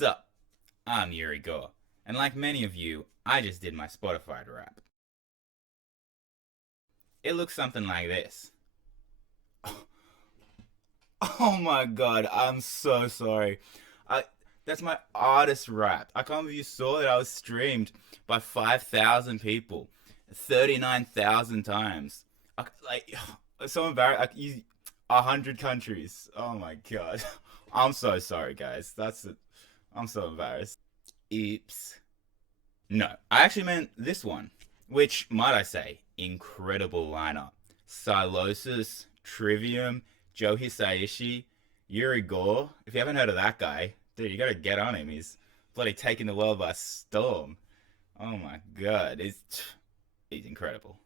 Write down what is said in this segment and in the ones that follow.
Sup, I'm Yuri Gore, and like many of you, I just did my Spotify rap. It looks something like this. Oh my god, I'm so sorry. I That's my artist rap. I can't believe you saw that I was streamed by 5,000 people, 39,000 times. Like, so embarrassed. 100 countries. Oh my god. I'm so sorry, guys. I'm so embarrassed. Oops. No, I actually meant this one, which, might I say, incredible lineup. Silosis, Trivium, Joe Hisaishi, Yuri Gore. If you haven't heard of that guy, dude, you gotta get on him. He's bloody taking the world by storm. Oh my god, he's incredible.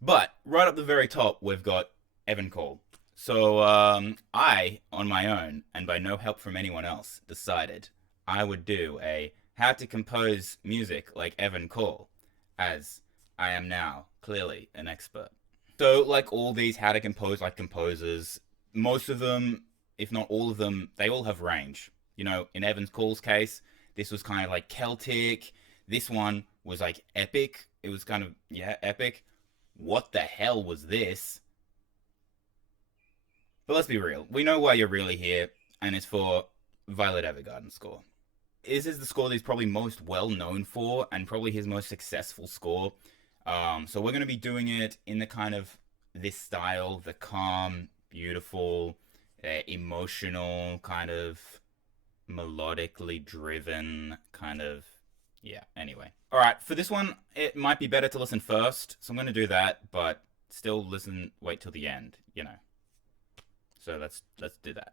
But right up the very top, we've got Evan Cole. So I, on my own, and by no help from anyone else, decided I would do a how to compose music like Evan Cole, as I am now clearly an expert. So, like all these how to compose like composers, most of them, if not all of them, they all have range. You know, in Evan Cole's case, this was kind of like Celtic. This one was like epic. It was kind of, yeah, epic. What the hell was this? But let's be real. We know why you're really here, and it's for Violet Evergarden's score. This is the score that he's probably most well known for, and probably his most successful score. So we're going to be doing it in the kind of this style, the calm, beautiful, emotional, kind of melodically driven, kind of, yeah, anyway. All right, for this one, it might be better to listen first, so I'm going to do that, but still wait till the end, you know. So let's do that.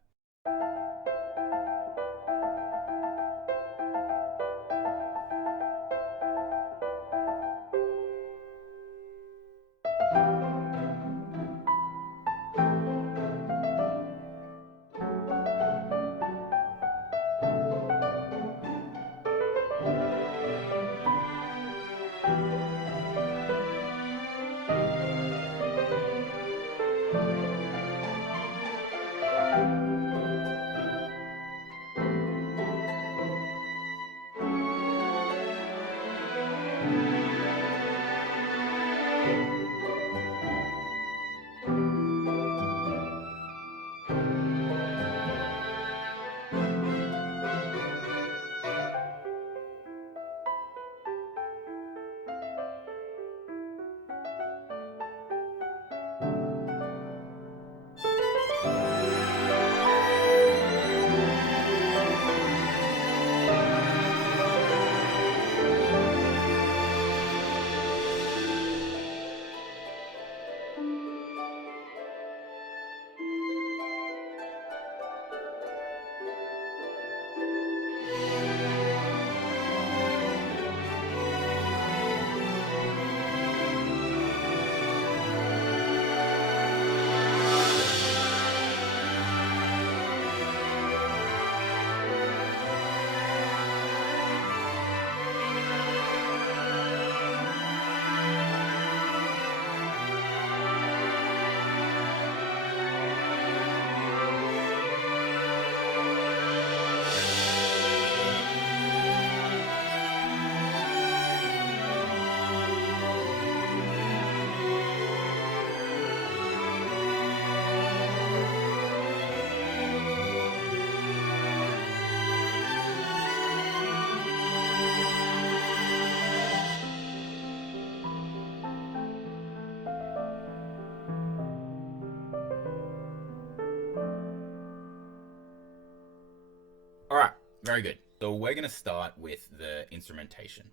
All right, very good. So we're going to start with the instrumentation.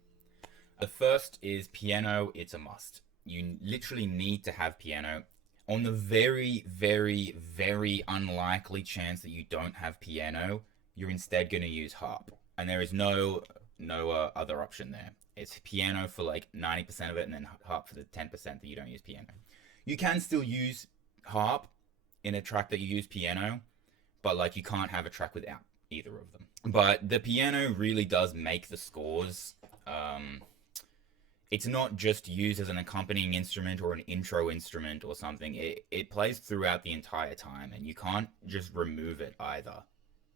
The first is piano. It's a must. You literally need to have piano. On the very, very, very unlikely chance that you don't have piano, you're instead going to use harp. And there is no other option there. It's piano for like 90% of it, and then harp for the 10% that you don't use piano. You can still use harp in a track that you use piano, but like you can't have a track without either of them. But the piano really does make the scores. It's not just used as an accompanying instrument or an intro instrument or something. It plays throughout the entire time, and you can't just remove it either.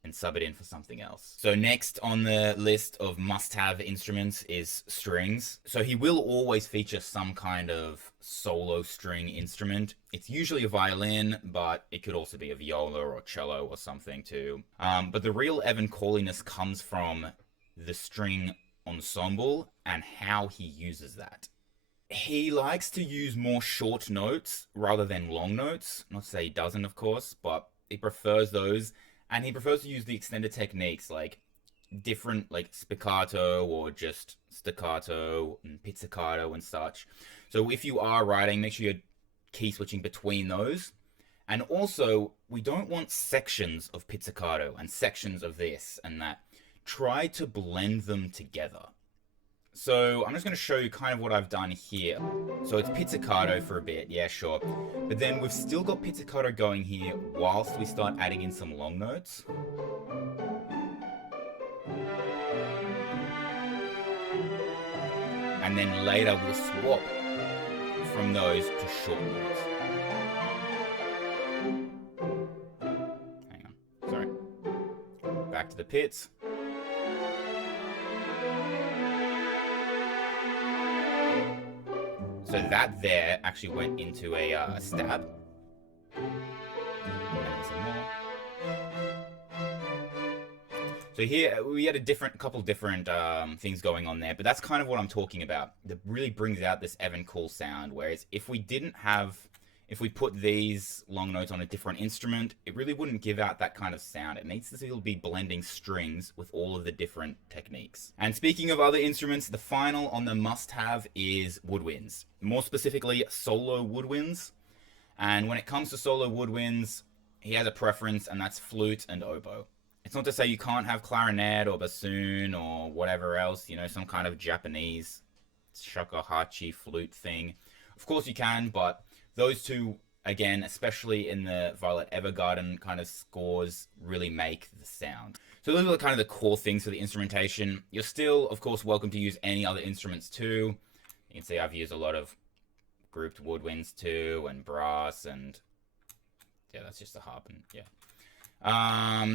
and sub it in for something else. So next on the list of must-have instruments is strings. So he will always feature some kind of solo string instrument. It's usually a violin, but it could also be a viola or cello or something too. But the real Evan Calliness comes from the string ensemble and how he uses that. He likes to use more short notes rather than long notes. Not to say he doesn't, of course, but he prefers those. And he prefers to use the extended techniques, like different, like spiccato or just staccato and pizzicato and such. So if you are writing, make sure you're key switching between those. And also, we don't want sections of pizzicato and sections of this and that. Try to blend them together. So I'm just going to show you kind of what I've done here. So it's pizzicato for a bit, yeah, sure. But then we've still got pizzicato going here whilst we start adding in some long notes. And then later we'll swap from those to short notes. Hang on, sorry. Back to the pits. So that there actually went into a stab. And some more. So here we had a couple different things going on there, but that's kind of what I'm talking about. That really brings out this Evan Cool sound. Whereas if we put these long notes on a different instrument, it really wouldn't give out that kind of sound. It needs to still be blending strings with all of the different techniques. And speaking of other instruments, the final on the must-have is woodwinds. More specifically, solo woodwinds. And when it comes to solo woodwinds, he has a preference, and that's flute and oboe. It's not to say you can't have clarinet or bassoon or whatever else, you know, some kind of Japanese shakuhachi flute thing. Of course you can, but those two, again, especially in the Violet Evergarden kind of scores, really make the sound. So those are kind of the core things for the instrumentation. You're still, of course, welcome to use any other instruments too. You can see I've used a lot of grouped woodwinds too, and brass, and yeah, that's just a harp, and yeah.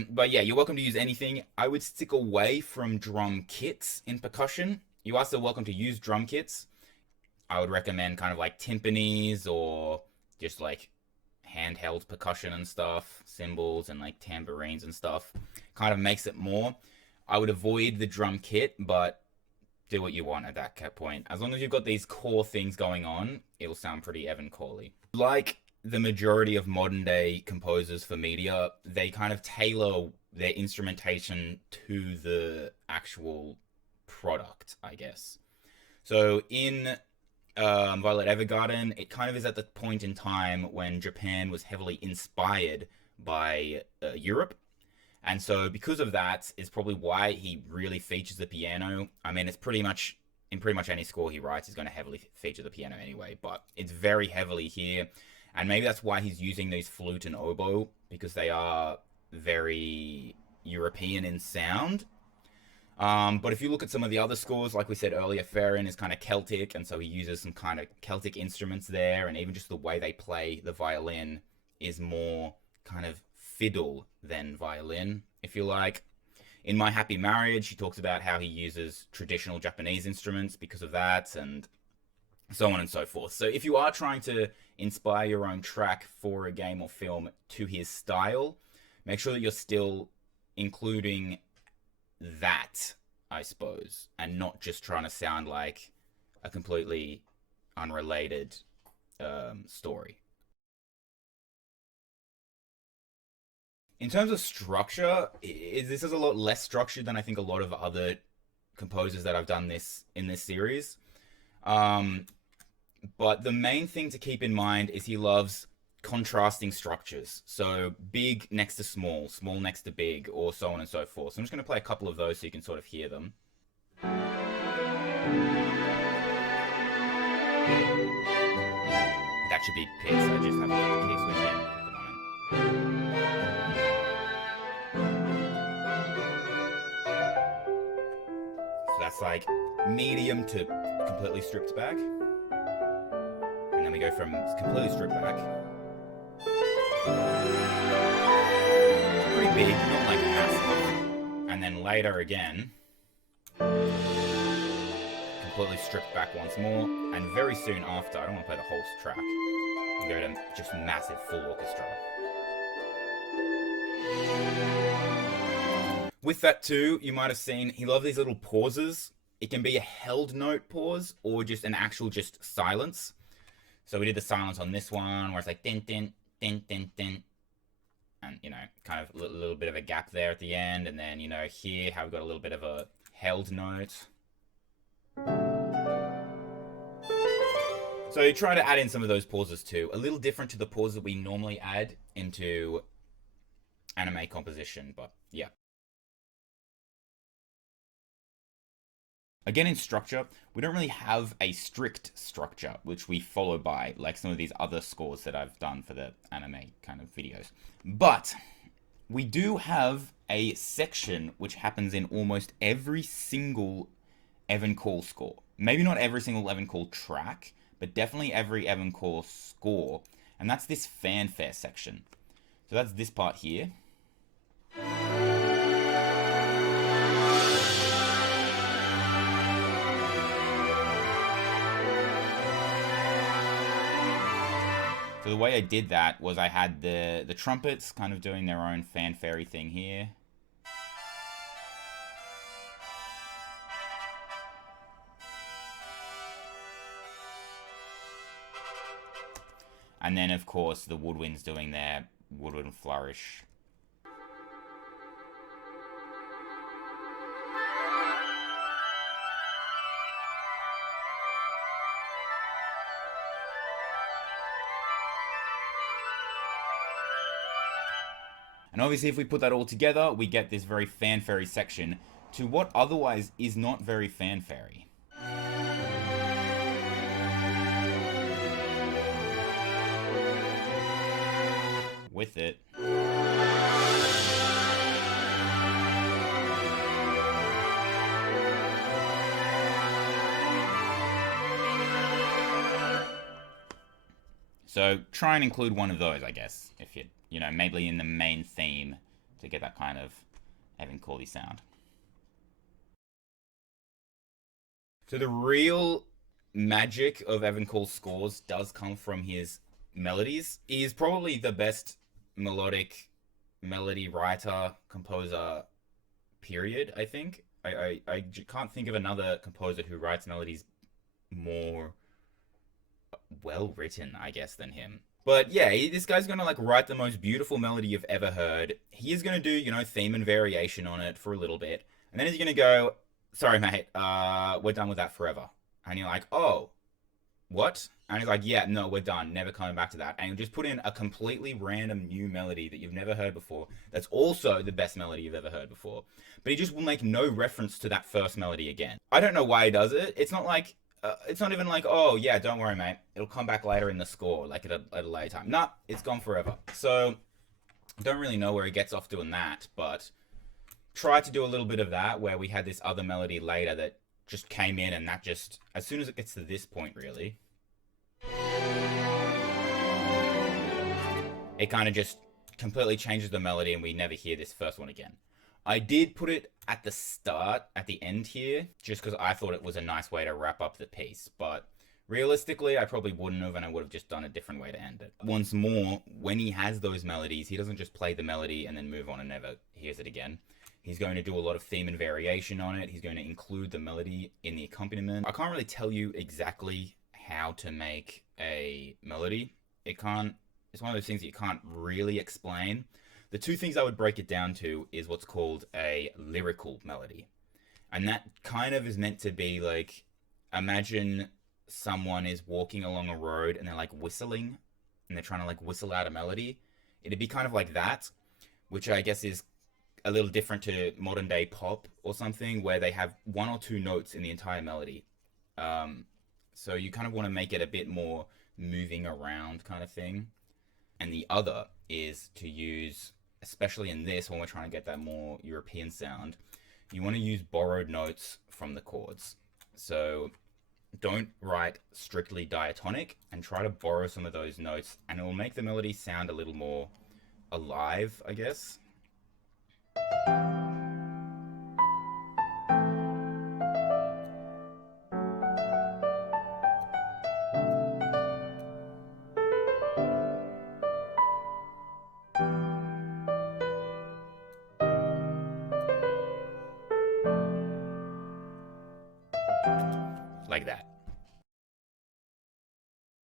But yeah, you're welcome to use anything. I would stick away from drum kits in percussion. You are still welcome to use drum kits. I would recommend kind of like timpanis or just like handheld percussion and stuff, cymbals and like tambourines and stuff. Kind of makes it more. I would avoid the drum kit, but do what you want at that point. As long as you've got these core things going on, it'll sound pretty Evan Corley. Like the majority of modern day composers for media, they kind of tailor their instrumentation to the actual product, I guess. So in Violet Evergarden, it kind of is at the point in time when Japan was heavily inspired by Europe. And so because of that is probably why he really features the piano. I mean, it's pretty much in pretty much any score he writes is going to heavily feature the piano anyway, but it's very heavily here. And maybe that's why he's using these flute and oboe, because they are very European in sound. But if you look at some of the other scores, like we said earlier, Farron is kind of Celtic, and so he uses some kind of Celtic instruments there, and even just the way they play the violin is more kind of fiddle than violin, if you like. In My Happy Marriage, he talks about how he uses traditional Japanese instruments because of that, and so on and so forth. So if you are trying to inspire your own track for a game or film to his style, make sure that you're still including that, I suppose, and not just trying to sound like a completely unrelated story. In terms of structure, this is a lot less structured than I think a lot of other composers that I've done this in this series. But the main thing to keep in mind is he loves contrasting structures. So big next to small, small next to big, or so on and so forth. So I'm just going to play a couple of those so you can sort of hear them. That should be pits. I just haven't got the key switch in at the moment. So that's like medium to completely stripped back. And then we go from completely stripped back to pretty big, not like massive. And then later again, completely stripped back once more, and very soon after, I don't want to play the whole track, we go to just massive full orchestra. With that too, you might have seen, he loves these little pauses. It can be a held note pause, or just an actual just silence. So we did the silence on this one, where it's like din din din din din, and you know, kind of a little bit of a gap there at the end, and then you know here how we've got a little bit of a held note. So you try to add in some of those pauses too, a little different to the pause that we normally add into anime composition, but yeah. Again, in structure, we don't really have a strict structure, which we follow by, like some of these other scores that I've done for the anime kind of videos. But we do have a section which happens in almost every single Evan Call score. Maybe not every single Evan Call track, but definitely every Evan Call score. And that's this fanfare section. So that's this part here. So the way I did that was I had the trumpets kind of doing their own fanfare thing here. And then, of course, the woodwinds doing their woodwind flourish. And obviously, if we put that all together, we get this very fanfare section to what otherwise is not very fanfare. With it. So try and include one of those, I guess, if you know, maybe in the main theme to get that kind of Evan Call-y sound. So the real magic of Evan Call's scores does come from his melodies. He is probably the best melodic melody writer, composer, period, I think. I can't think of another composer who writes melodies more well written, I guess, than him. But yeah, this guy's gonna like write the most beautiful melody you've ever heard. He is gonna do, you know, theme and variation on it for a little bit, and then he's gonna go, sorry mate, we're done with that forever. And you're like, oh, what? And he's like, yeah, no, we're done, never coming back to that. And you just put in a completely random new melody that you've never heard before, that's also the best melody you've ever heard before. But he just will make no reference to that first melody again. I don't know why he does it. It's not like, it's not even like, oh yeah, don't worry mate, it'll come back later in the score, like at a later time. Nah, it's gone forever. So, don't really know where he gets off doing that, but try to do a little bit of that, where we had this other melody later that just came in, and that just, as soon as it gets to this point really, it kind of just completely changes the melody and we never hear this first one again. I did put it at the start, at the end here, just because I thought it was a nice way to wrap up the piece, but realistically, I probably wouldn't have, and I would have just done a different way to end it. Once more, when he has those melodies, he doesn't just play the melody and then move on and never hears it again. He's going to do a lot of theme and variation on it. He's going to include the melody in the accompaniment. I can't really tell you exactly how to make a melody. It's one of those things that you can't really explain. The two things I would break it down to is what's called a lyrical melody. And that kind of is meant to be like, imagine someone is walking along a road and they're like whistling, and they're trying to like whistle out a melody. It'd be kind of like that, which I guess is a little different to modern day pop or something, where they have one or two notes in the entire melody. So you kind of want to make it a bit more moving around kind of thing. And the other is to use, especially in this, when we're trying to get that more European sound, you want to use borrowed notes from the chords. So don't write strictly diatonic, and try to borrow some of those notes, and it will make the melody sound a little more alive, I guess. Like that.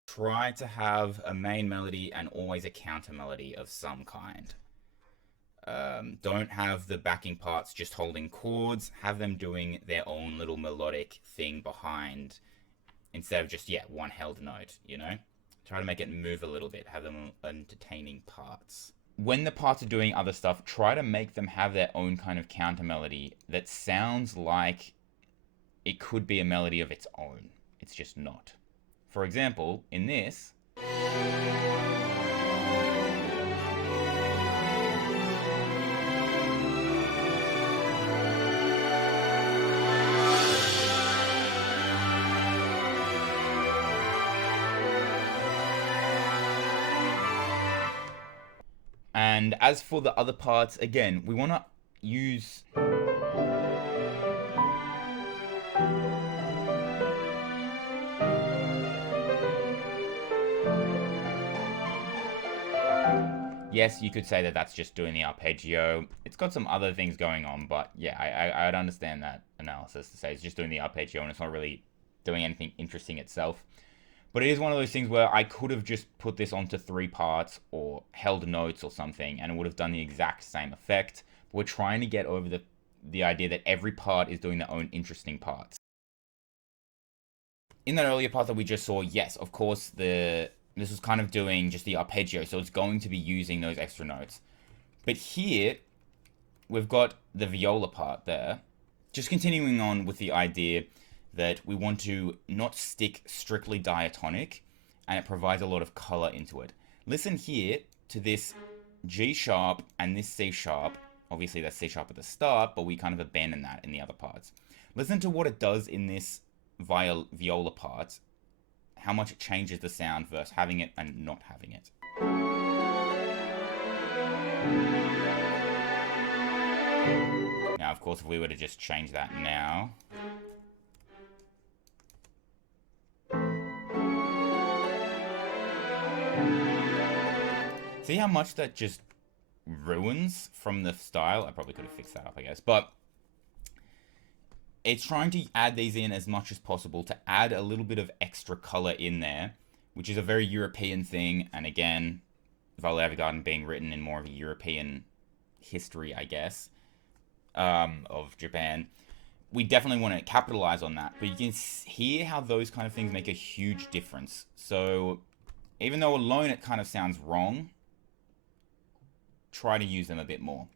Try to have a main melody and always a counter melody of some kind. Don't have the backing parts just holding chords. Have them doing their own little melodic thing behind instead of just, yeah, one held note, you know? Try to make it move a little bit. Have them entertaining parts. When the parts are doing other stuff, try to make them have their own kind of counter melody that sounds like it could be a melody of its own. It's just not. For example, in this, and as for the other parts, again, we want to use yes, you could say that that's just doing the arpeggio. It's got some other things going on, but yeah, I'd understand that analysis to say it's just doing the arpeggio and it's not really doing anything interesting itself. But it is one of those things where I could have just put this onto 3 parts or held notes or something and it would have done the exact same effect. But we're trying to get over the idea that every part is doing their own interesting parts. In that earlier part that we just saw, yes, of course, this was kind of doing just the arpeggio, so it's going to be using those extra notes. But here, we've got the viola part there. Just continuing on with the idea that we want to not stick strictly diatonic, and it provides a lot of color into it. Listen here to this G sharp and this C sharp. Obviously that's C sharp at the start, but we kind of abandon that in the other parts. Listen to what it does in this viola part, how much it changes the sound versus having it and not having it. Now, of course, if we were to just change that now, see how much that just ruins from the style? I probably could have fixed that up, I guess, but it's trying to add these in as much as possible to add a little bit of extra color in there, which is a very European thing. And again, Violet Evergarden being written in more of a European history, I guess, of Japan. We definitely want to capitalize on that. But you can hear how those kind of things make a huge difference. So even though alone it kind of sounds wrong, try to use them a bit more.